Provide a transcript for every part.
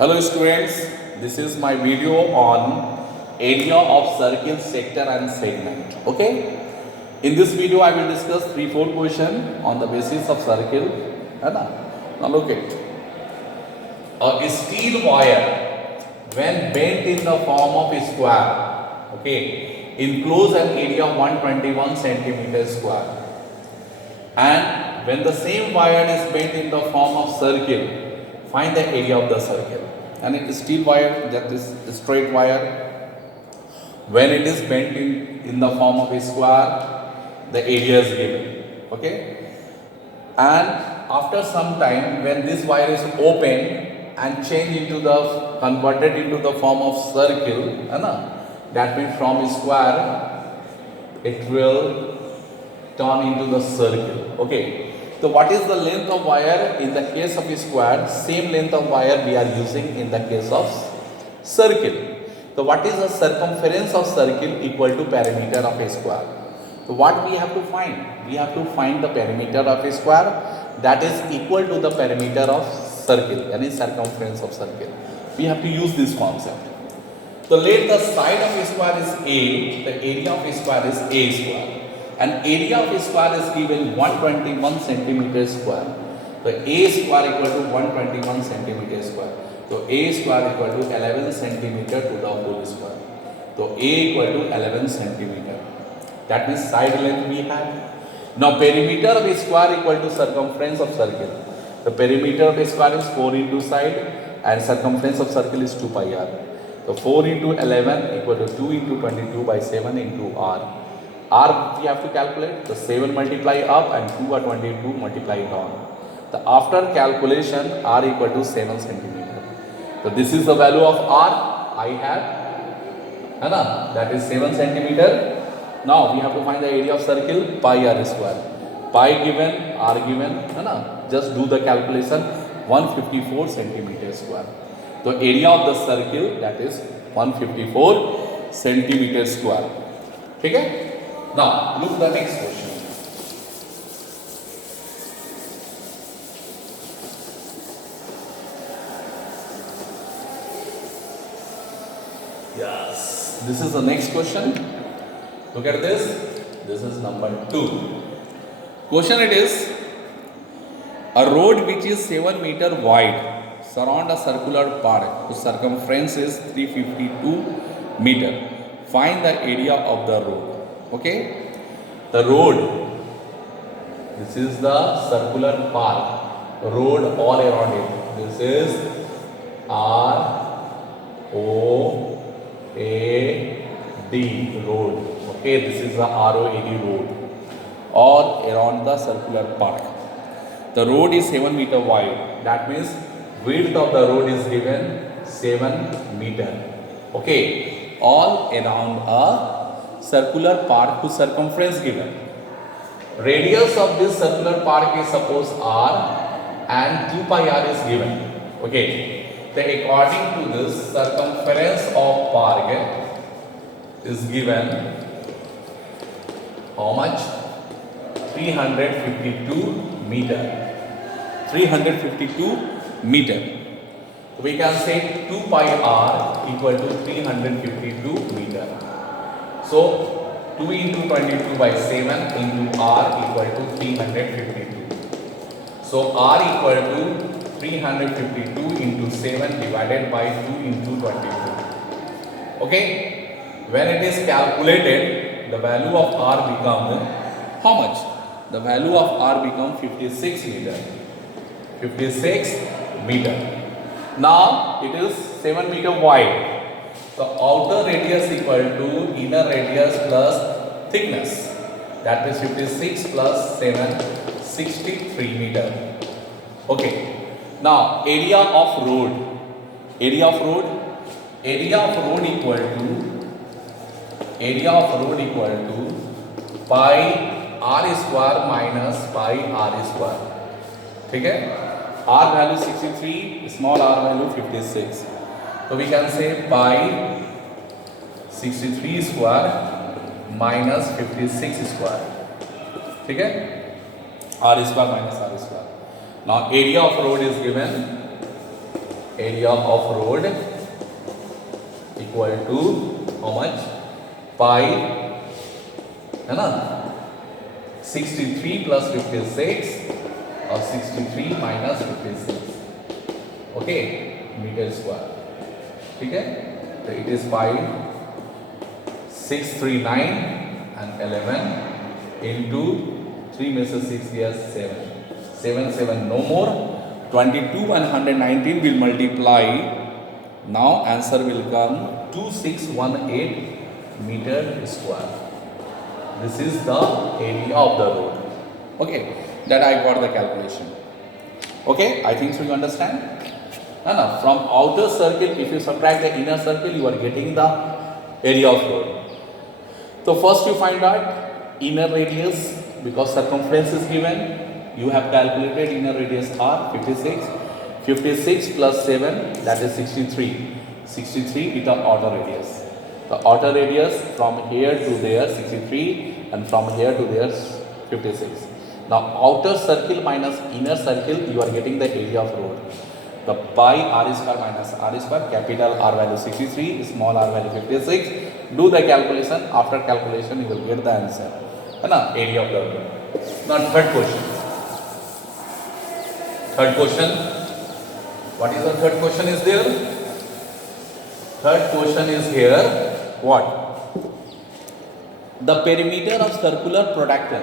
Hello students, this is my video on area of circle, sector and segment. Okay, in this video I will discuss 3-4 questions on the basis of circle. है ना? Now look at a steel wire when bent in the form of a square, okay, enclose an area of 121 centimeter square, and when the same wire is bent in the form of circle, find the area of the circle. And it is steel wire, that is straight wire, when it is bent in the form of a square, the area is given. Okay, and after some time when this wire is open and converted into the form of circle, that means from square it will turn into the circle. Okay, so what is the length of wire in the case of a square? Same length of wire we are using in the case of circle. So what is the circumference of circle equal to perimeter of a square? So what we have to find? We have to find the perimeter of a square that is equal to the perimeter of circle, that is circumference of circle. We have to use this concept. So let the side of a square is A, the area of a square is A square. And area of a square is given 121 centimeter square. So A square equal to 121 centimeter square. So A square equal to 11 centimeter to the whole square. So A equal to 11 centimeter. That means side length we have. Now perimeter of a square equal to circumference of circle. The perimeter of a square is 4 into side and circumference of circle is 2 pi r. So 4 into 11 equal to 2 into 22 by 7 into r. R we have to calculate, the 7 multiply up and 2 are 22 multiply down. The after calculation R equal to 7 centimeter. So this is the value of R I have, that is 7 centimeter. Now we have to find the area of circle, pi r square. Pi given, R given, just do the calculation, 154 centimeter square. So area of the circle, that is 154 centimeter square. Okay? Now, look the next question. Yes, this is the next question. Look at this. This is number 2. Question it is, a road which is 7 meter wide surround a circular park whose circumference is 352 meter. Find the area of the road. Okay, the road, this is the circular park, road all around it. This is R O A D road. Okay, this is the R O A D road, all around the circular park. The road is 7 meter wide. That means width of the road is given 7 meter. Okay, all around a circular park whose circumference given. Radius of this circular park is suppose R and 2 pi r is given. Okay, so according to this, circumference of park is given how much? 352 meter. 352 meter. We can say 2 pi r equal to 352 meter. So 2 into 22 by 7 into r equal to 352. So r equal to 352 into 7 divided by 2 into 22. Okay, when it is calculated, the value of r become how much? The value of r become 56 meter. 56 meter. Now it is 7 meter wide. The outer radius equal to inner radius plus thickness. That is 56 plus 7, 63 meter. Okay. Now area of road. Area of road equal to pi r square minus pi r square. Okay? R value 63, small r value 56. So we can say pi 63 square minus 56 square. Okay? R square minus R square. Now area of road is given area of road equal to how much? Pi, है ना, 63 plus 56 और 63 minus 56, okay, metre square, ठीक है। तो it is pi 639 and 11 into 3 में से 6 गया 7 7 no more, 22 and 119 will multiply. Now answer will come 2618 meter square. This is the area of the road. Okay, that I got the calculation. Okay, I think so you understand. No, from outer circle, if you subtract the inner circle, you are getting the area of road. So first you find out inner radius, because circumference is given. You have calculated inner radius r 56. 56 plus 7, that is 63. 63 is the outer radius. The outer radius from here to there 63 and from here to there 56. Now outer circle minus inner circle, you are getting the area of road. The pi r square minus r square, capital R value 63, small r value 56. Do the calculation. After calculation, you will get the answer. है ना, area of the road. Now third question. Third question. What is the third question is there? Third question is here. What? The perimeter of circular protractor.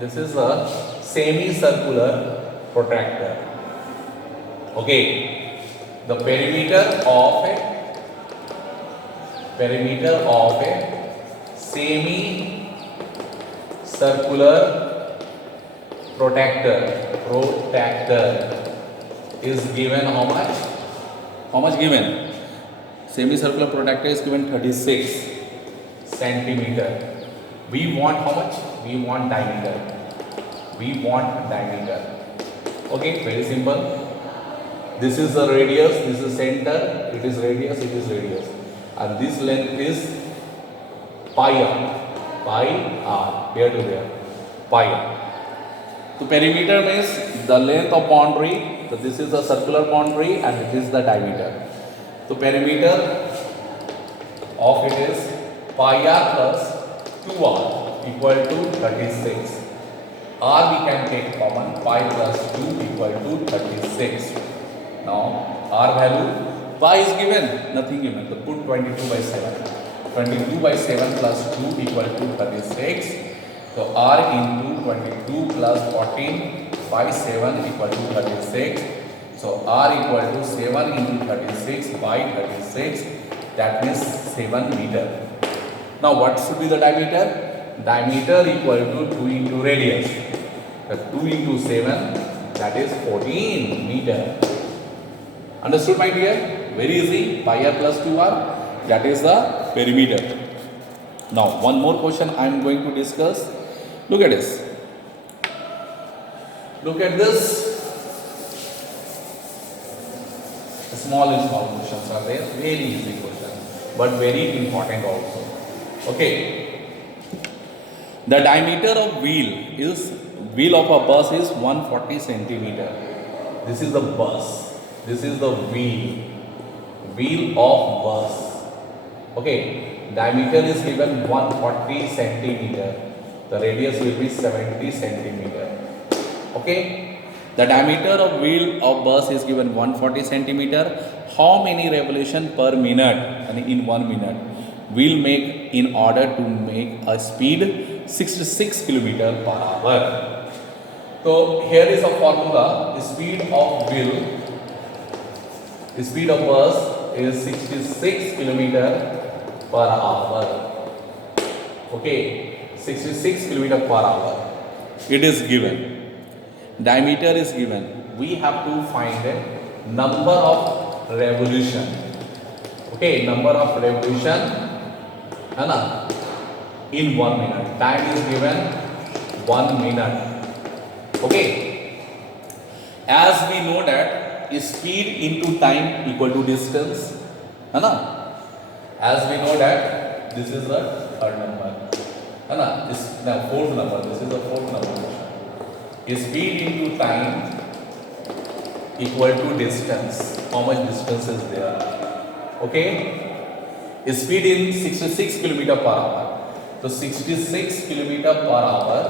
This is a semicircular protractor. Okay. The perimeter of a semicircular protractor is given how much? How much given? Semicircular protractor is given 36 centimeter. We want how much? We want diameter. Okay, very simple. This is the radius, this is center, it is radius, and this length is pi r, here to there, pi r. So perimeter means the length of boundary. So this is the circular boundary and it is the diameter. So perimeter of it is pi r plus 2r equal to 36. R we can take common, pi plus 2 equal to 36. Now R value, pi is given, nothing given. So put 22 by 7. 22 by 7 plus 2 equal to 36. So R into 22 plus 14 by 7 equal to 36. So R equal to 7 into 36 by 36. That means 7 meter. Now what should be the diameter? Diameter equal to 2 into radius. The 2 into 7, that is 14 meter. Understood, my dear? Very easy. Pi r plus 2r, that is the perimeter. Now one more question I am going to discuss. Look at this. Look at this. Small questions are there. Very easy question, but very important also. Okay. The diameter of wheel of a bus is 140 centimeter. This is the bus. This is the wheel of bus. Okay. Diameter is given 140 centimeter. The radius will be 70 centimeter. Okay. The diameter of wheel of bus is given 140 centimeter. How many revolution per minute, and in 1 minute, will make in order to make a speed 66 kilometer per hour? So here is a formula. The speed of bus is 66 kilometer per hour. Okay, 66 kilometer per hour. It is given. Diameter is given. We have to find a number of revolution. Okay, number of revolution, है ना, in 1 minute. Time is given 1 minute. Okay. As we know that speed into time equal to distance, है ना. As we know that this is the third number, है ना. This the fourth number. This is the fourth number. Speed into time equal to distance. How much distance is there? Okay, speed in 66 km per hour. So 66 km per hour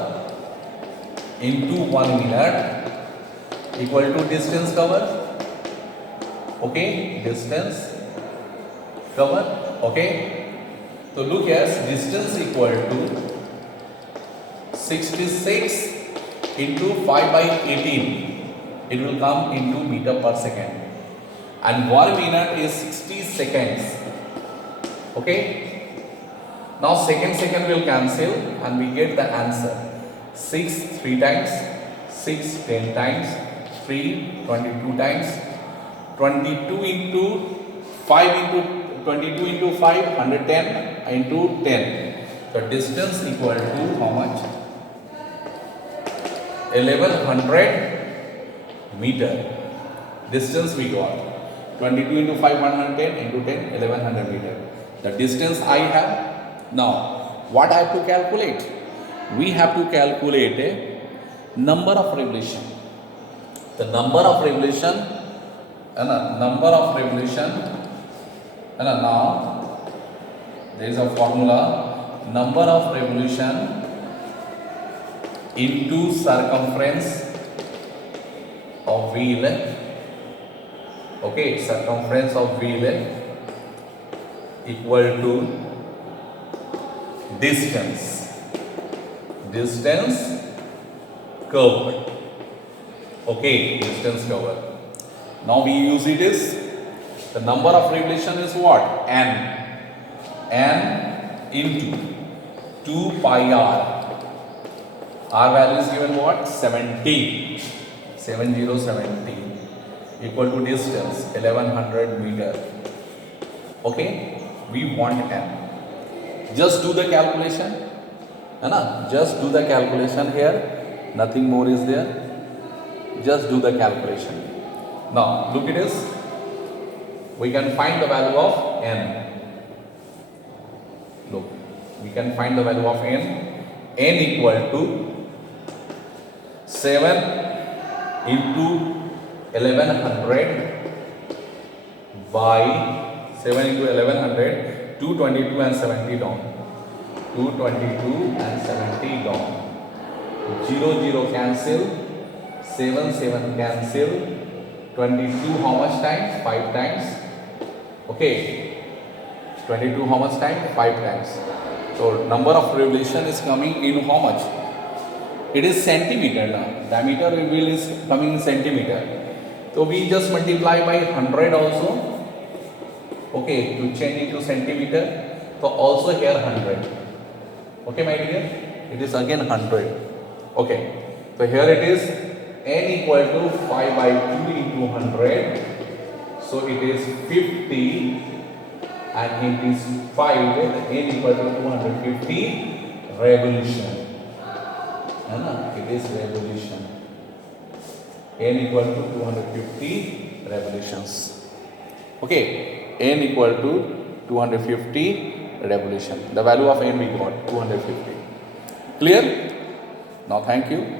into 1 minute equal to distance cover. Okay, distance cover. Okay, so look here, distance equal to 66 into 5 by 18. It will come into meter per second, and 1 minute is 60 seconds. Okay, now second will cancel and we get the answer. 6 3 times, 6 10 times, 3 22 times, 22 into 5 into 22 into 5 110 into 10. The distance equal to how much? 1100 meter. Distance we got 22 into 5 110 into 10 1100 meter. The distance I have. Now what I have to calculate? We have to calculate a number of revolution. The number of revolution and number of revolution, and now there is a formula, number of revolution into circumference of wheel. Okay, circumference of wheel equal to distance covered. Okay, distance covered. Now we use it is, the number of revolution is what? N into 2 pi r. R value is given what? 70 equal to distance 1100 meter. Okay, we want n. Just do the calculation, just do the calculation here. Nothing more is there. Just do the calculation. Now look at this. We can find the value of n. Look, we can find the value of n. N equal to 7 into 1100 by 7 into 1100, 222 and 70 down. 222 and 70 down. 0 cancel. 7 cancel. 22 how much times? 5 times. Okay. 22 how much time? 5 times. So number of revolution is coming in how much? It is centimeter now. Diameter wheel is coming in centimeter. So we just multiply by 100 also. Okay, to change it to centimeter. So also here 100. Okay, my dear. It is again 100. Okay. So here it is n equal to 5 by 2 into 100. So it is 50. And it is 5, n equal to 250 revolution. It is revolution. N equal to 250 revolutions. Okay, n equal to 250 revolution. The value of n we got 250. Clear? Now thank you.